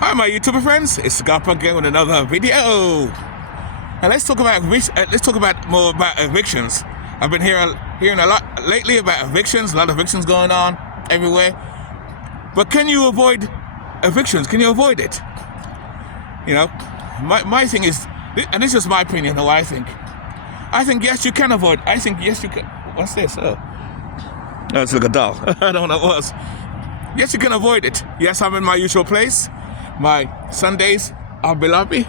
Hi my YouTuber friends, it's Garp again with another video. And let's talk about more about evictions. I've been hearing a lot lately about evictions, a lot of evictions going on everywhere. But can you avoid evictions? Can you avoid it? You know, my thing is, and this is my opinion of what I think. I think yes, you can avoid. I think yes, you can. What's this? Oh, it's like a doll. I don't know what it was. Yes, you can avoid it. Yes, I'm in my usual place. My Sundays, I'll be lovely.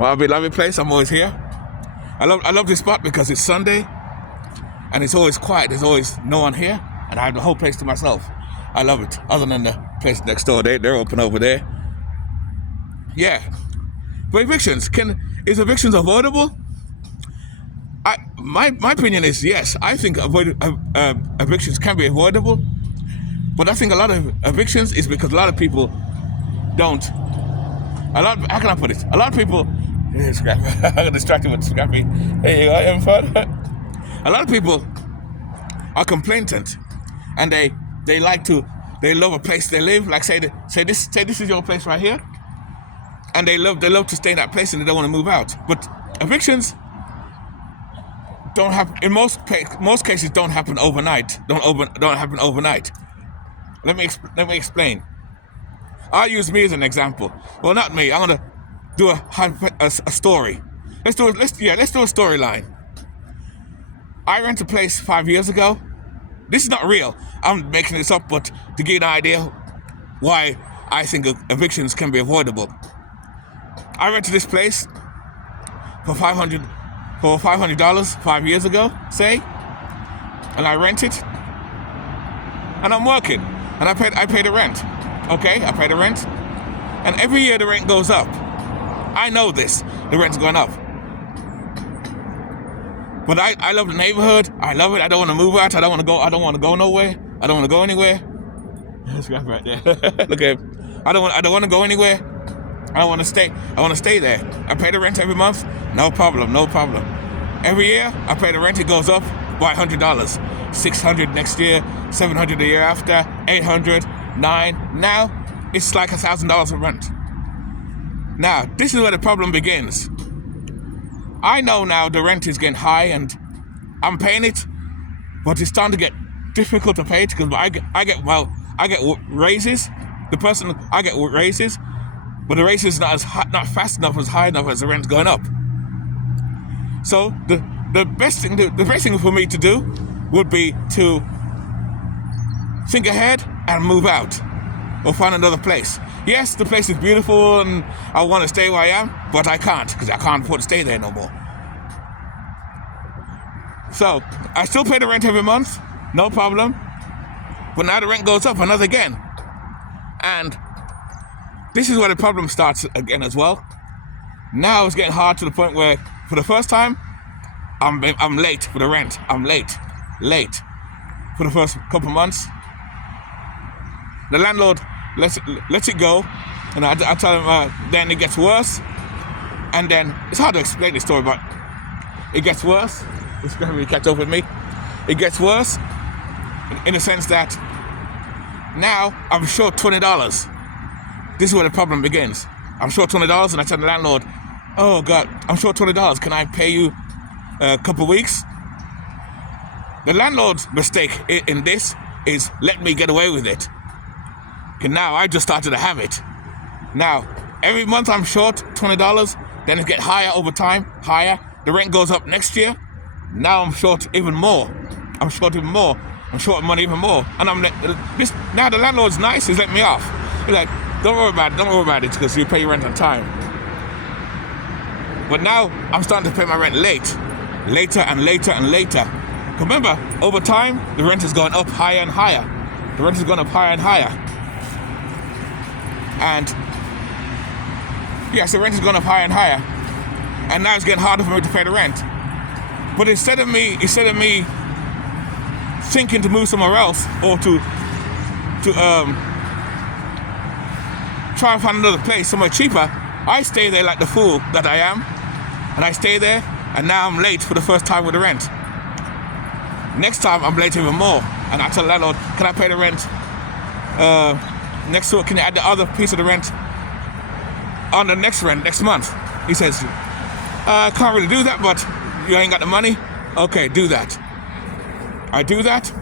I'll be lovely place. I'm always here. I love this spot because it's Sunday, and it's always quiet. There's always no one here, and I have the whole place to myself. I love it. Other than the place next door, they're open over there. Yeah, but evictions is evictions avoidable? My opinion is yes. I think evictions can be avoidable, but I think a lot of evictions is because a lot of people don't. How can I put it? A lot of people. I got distracted with Scrappy. Hey, I am fun. A lot of people are complainant, and they love a place they live. Like say this is your place right here, and they love to stay in that place and they don't want to move out. But evictions don't happen in most cases. Don't happen overnight. Don't happen overnight. Let me explain. I'll use me as an example. Well, not me. I'm gonna do a story. Let's do a storyline. I rented a place 5 years ago. This is not real. I'm making this up, but to give you an idea why I think evictions can be avoidable. I rented this place for $500 5 years ago, say, and I rent it, and I'm working, and I pay the rent. Okay, I pay the rent, and every year the rent goes up. I know this, the rent's going up. But I love the neighborhood. I love it. I don't want to move out. I don't want to go nowhere. I don't want to go anywhere. That's right there. Look at him. I don't want to go anywhere. I want to stay there. I pay the rent every month. No problem. Every year I pay the rent. It goes up by $100. $600 next year. $700 the year after. $800. $900. Now it's like $1,000 of rent. Now this is where the problem begins. I know now the rent is getting high and I'm paying it, but it's starting to get difficult to pay it because I get raises. I get raises, but the raises not fast enough, as high enough as the rent's going up. So the best thing for me to do would be to think ahead and move out or find another place. Yes, the place is beautiful and I want to stay where I am, but I can't because I can't afford to stay there no more. So I still pay the rent every month, no problem. But now the rent goes up another again. And this is where the problem starts again as well. Now it's getting hard to the point where for the first time, I'm late for the rent. I'm late for the first couple months. The landlord lets it go, and I tell him. Then it gets worse, and then it's hard to explain this story, but it gets worse. It's going to catch up with me. It gets worse in the sense that now I'm short $20. This is where the problem begins. I'm short $20, and I tell the landlord, "Oh God, I'm short $20. Can I pay you a couple of weeks?" The landlord's mistake in this is let me get away with it. And now I just started to have it. Now, every month I'm short $20, then it gets higher over time, higher. The rent goes up next year. Now I'm short even more. I'm short money even more. And now the landlord's nice, he's letting me off. He's like, don't worry about it, because you pay your rent on time. But now I'm starting to pay my rent later and later. Remember, over time, the rent is going up higher and higher. And yes, the rent is going up higher and higher, and now it's getting harder for me to pay the rent. But instead of me thinking to move somewhere else or to try and find another place somewhere cheaper, I stay there like the fool that I am, and I stay there, and now I'm late for the first time with the rent. Next time I'm late even more, and I tell the landlord, "Can I pay the rent next to it? Can you add the other piece of the rent on the next rent, next month. He says, I can't really do that, but you ain't got the money. Okay, do that. I do that.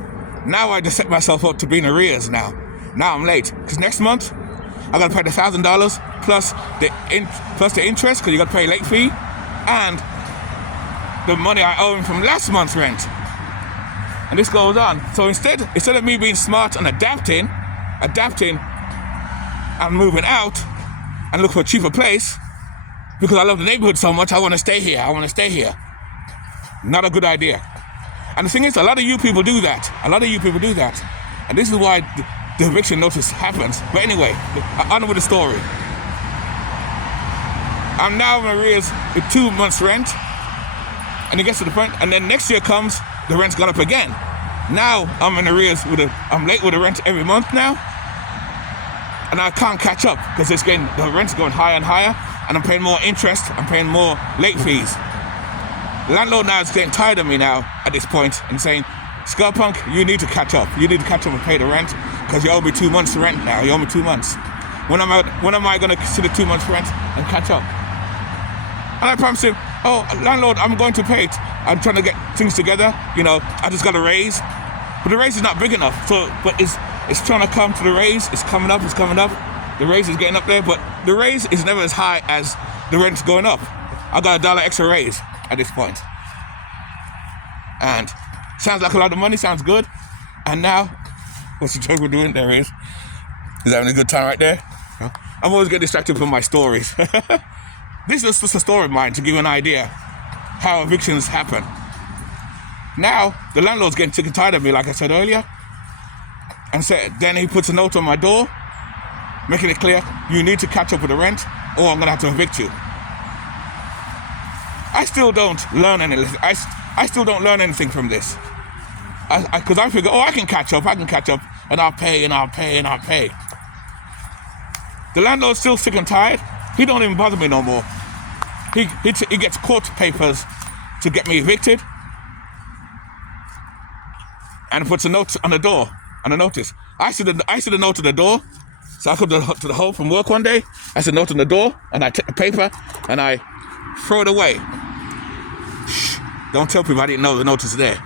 Now I just set myself up to be in arrears now. Now I'm late. Because next month, I got to pay the $1,000 plus the interest, because you got to pay a late fee, and the money I owe him from last month's rent. And this goes on. So instead of me being smart and adapting and moving out and look for a cheaper place, because I love the neighborhood so much, I want to stay here. Not a good idea. And the thing is, a lot of you people do that. And this is why the eviction notice happens. But anyway, on with the story. I'm now in arrears with 2 months rent. And it gets to the point, and then next year comes, the rent's gone up again. Now I'm in arrears I'm late with the rent every month now. And I can't catch up because the rent's going higher and higher, and I'm paying more interest, I'm paying more late fees. The landlord now is getting tired of me now at this point and saying, Scarpunk, you need to catch up. You need to catch up and pay the rent because you owe me 2 months rent now. You owe me 2 months. When am I going to consider 2 months rent and catch up? And I promised him, oh, landlord, I'm going to pay it. I'm trying to get things together. I just got a raise. But the raise is not big enough. But it's trying to come to the raise. It's coming up. The raise is getting up there. But the raise is never as high as the rent's going up. I got $1 extra raise at this point. And sounds like a lot of money. Sounds good. And now, what's the joke we're doing there is having a good time right there. I'm always getting distracted from my stories. This is just a story of mine to give you an idea how evictions happen. Now, the landlord's getting sick and tired of me, like I said earlier. And then he puts a note on my door, making it clear, you need to catch up with the rent, or I'm going to have to evict you. I still don't learn anything. I still don't learn anything from this. Because I figure, I can catch up, and I'll pay. The landlord's still sick and tired. He don't even bother me no more. He gets court papers to get me evicted, and puts a note on the door, and a notice. I see the note on the door, so I come to the home from work one day. I see the note on the door, and I take the paper, and I throw it away. Shh, don't tell people I didn't know the notice is there.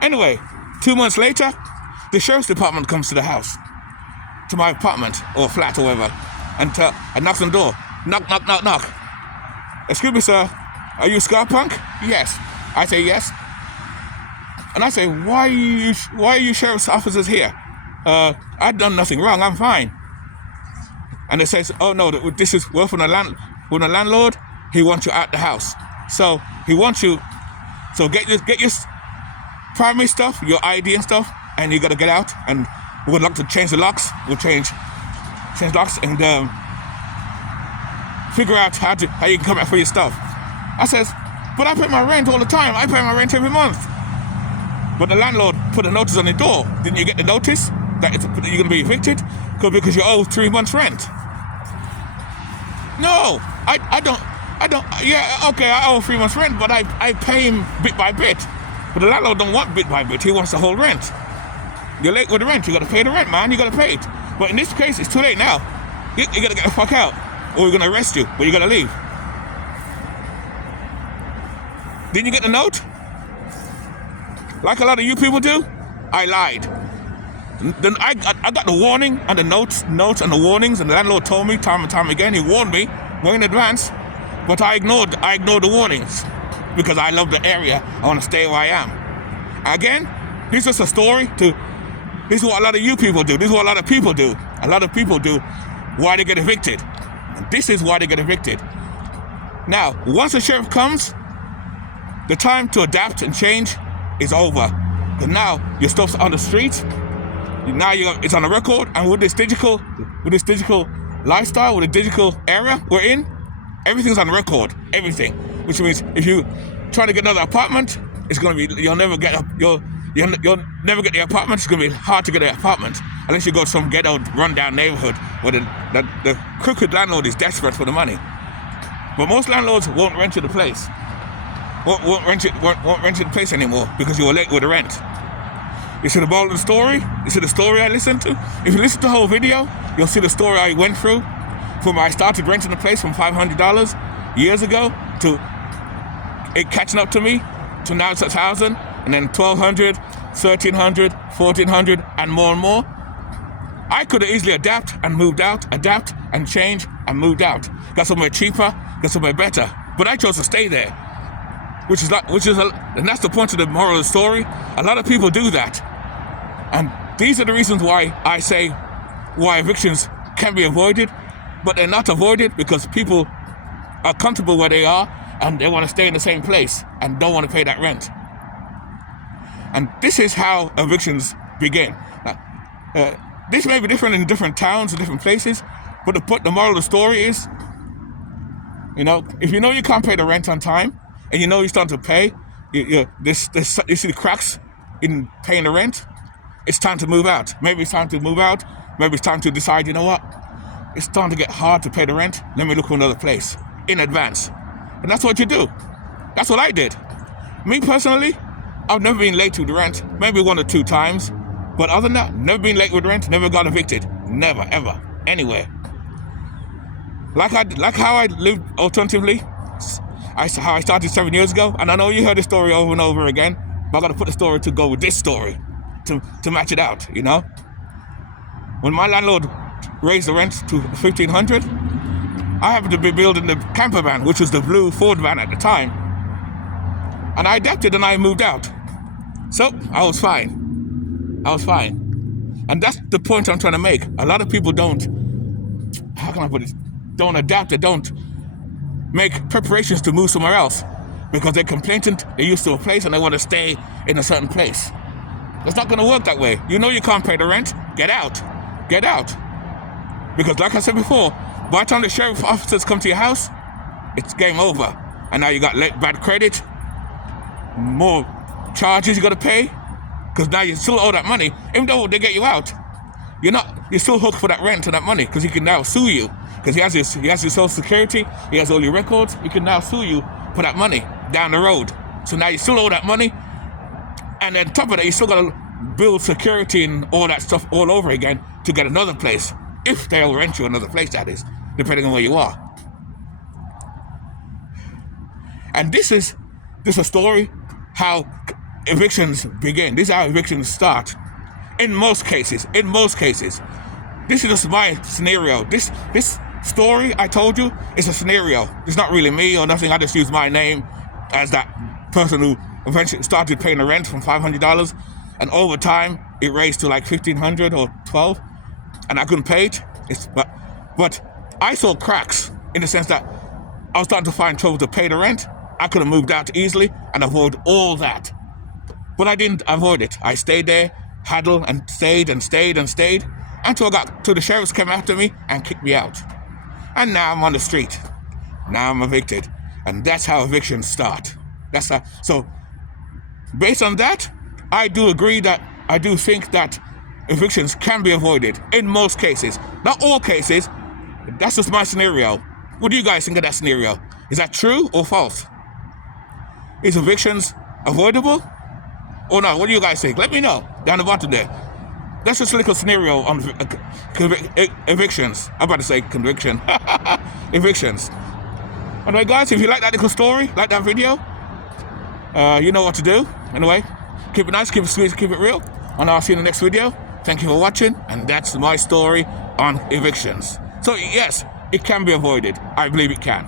Anyway, 2 months later, the sheriff's department comes to the house, to my apartment, or flat, or whatever, and knocks on the door. Knock, knock, knock, knock. Excuse me, sir, are you Scarpunk? Yes. I say yes. And I say, why are you sheriff's officers here? I've done nothing wrong, I'm fine. And it says, oh no, this is we're from the landlord, he wants you out the house. So he wants you, so get your primary stuff, your ID and stuff, and you gotta get out, and we're gonna change the locks, we'll change locks, and figure out how you can come back for your stuff. I says, but I pay my rent all the time, I pay my rent every month. But the landlord put a notice on the door. Didn't you get the notice that you're going to be evicted? Because you owe 3 months rent. No, I don't. Yeah, okay, I owe 3 months rent, but I pay him bit by bit. But the landlord don't want bit by bit. He wants the whole rent. You're late with the rent. You got to pay the rent, man. You got to pay it. But in this case, it's too late now. You got to get the fuck out, or we're going to arrest you. But you got to leave. Didn't you get the note? Like a lot of you people do, I lied. Then I got the warning and the notes and the warnings, and the landlord told me time and time again. He warned me way in advance, but I ignored the warnings because I love the area. I want to stay where I am. Again, this is just a story. This is what a lot of you people do. This is what a lot of people do. A lot of people do why they get evicted. And this is why they get evicted. Now, once the sheriff comes, the time to adapt and change is over. Because now your stuff's on the street. Now it's on the record, and with this digital lifestyle, with the digital era we're in, everything's on record. Everything. Which means if you try to get another apartment, it's gonna be you'll never get the apartment. It's gonna be hard to get an apartment unless you go to some ghetto, rundown neighborhood where the crooked landlord is desperate for the money. But most landlords won't rent you the place. Won't rent you the place anymore because you were late with the rent. You see the moral of the story? You see the story I listened to? If you listen to the whole video, you'll see the story I went through. from when I started renting a place from $500 years ago to it catching up to me to now it's 1,000 and then 1,200, 1,300, 1,400 and more. I could have easily adapt and moved out, adapt and change and moved out. Got somewhere cheaper, got somewhere better. But I chose to stay there, and that's the point of the moral of the story. A lot of people do that. And these are the reasons why I say why evictions can be avoided, but they're not avoided because people are comfortable where they are and they want to stay in the same place and don't want to pay that rent. And this is how evictions begin. This may be different in different towns and different places, but the moral of the story is, if you know you can't pay the rent on time and you know you're starting to pay, you see the cracks in paying the rent, it's time to move out. Maybe it's time to move out. Maybe it's time to decide, you know what? It's starting to get hard to pay the rent. Let me look for another place in advance. And that's what you do. That's what I did. Me personally, I've never been late with the rent, maybe 1 or 2 times. But other than that, never been late with rent, never got evicted. Never, ever, anywhere. Like how I lived alternatively, how I started 7 years ago. And I know you heard the story over and over again, but I got to put the story to go with this story to match it out, When my landlord raised the rent to $1,500, I happened to be building the camper van, which was the blue Ford van at the time. And I adapted and I moved out. So I was fine. And that's the point I'm trying to make. A lot of people don't adapt, they don't make preparations to move somewhere else because they're complacent, they're used to a place and they want to stay in a certain place. It's not going to work that way. You know you can't pay the rent, get out. Because like I said before, by the time the sheriff officers come to your house, it's game over. And now you got bad credit, more charges you got to pay, because now you still owe that money. Even though they get you out, you're still hooked for that rent and that money because he can now sue you. Because he has your social security, he has all your records, he can now sue you for that money down the road. So now you still owe that money. And then on top of that, you still got to build security and all that stuff all over again to get another place. If they'll rent you another place, that is, depending on where you are. And this is a story how evictions begin. This is how evictions start. In most cases. This is just my scenario. This story I told you is a scenario. It's not really me or nothing. I just use my name as that person who eventually started paying the rent from $500, and over time it raised to like $1,500 or $1,200, and I couldn't pay it. But I saw cracks in the sense that I was starting to find trouble to pay the rent. I could have moved out easily and avoid all that. But I didn't avoid it. I stayed there, huddled and stayed until the sheriffs came after me and kicked me out. And now I'm on the street. Now I'm evicted. And that's how evictions start. So based on that, I do think that evictions can be avoided in most cases. Not all cases. That's just my scenario. What do you guys think of that scenario? Is that true or false? Is evictions avoidable or not? What do you guys think? Let me know down the bottom there. That's just a little scenario on evictions. I'm about to say conviction. Evictions. Anyway, guys, if you like that little story, like that video, you know what to do. Anyway, keep it nice, keep it sweet, keep it real, and I'll see you in the next video. Thank you for watching, and that's my story on evictions. So yes, it can be avoided. I believe it can.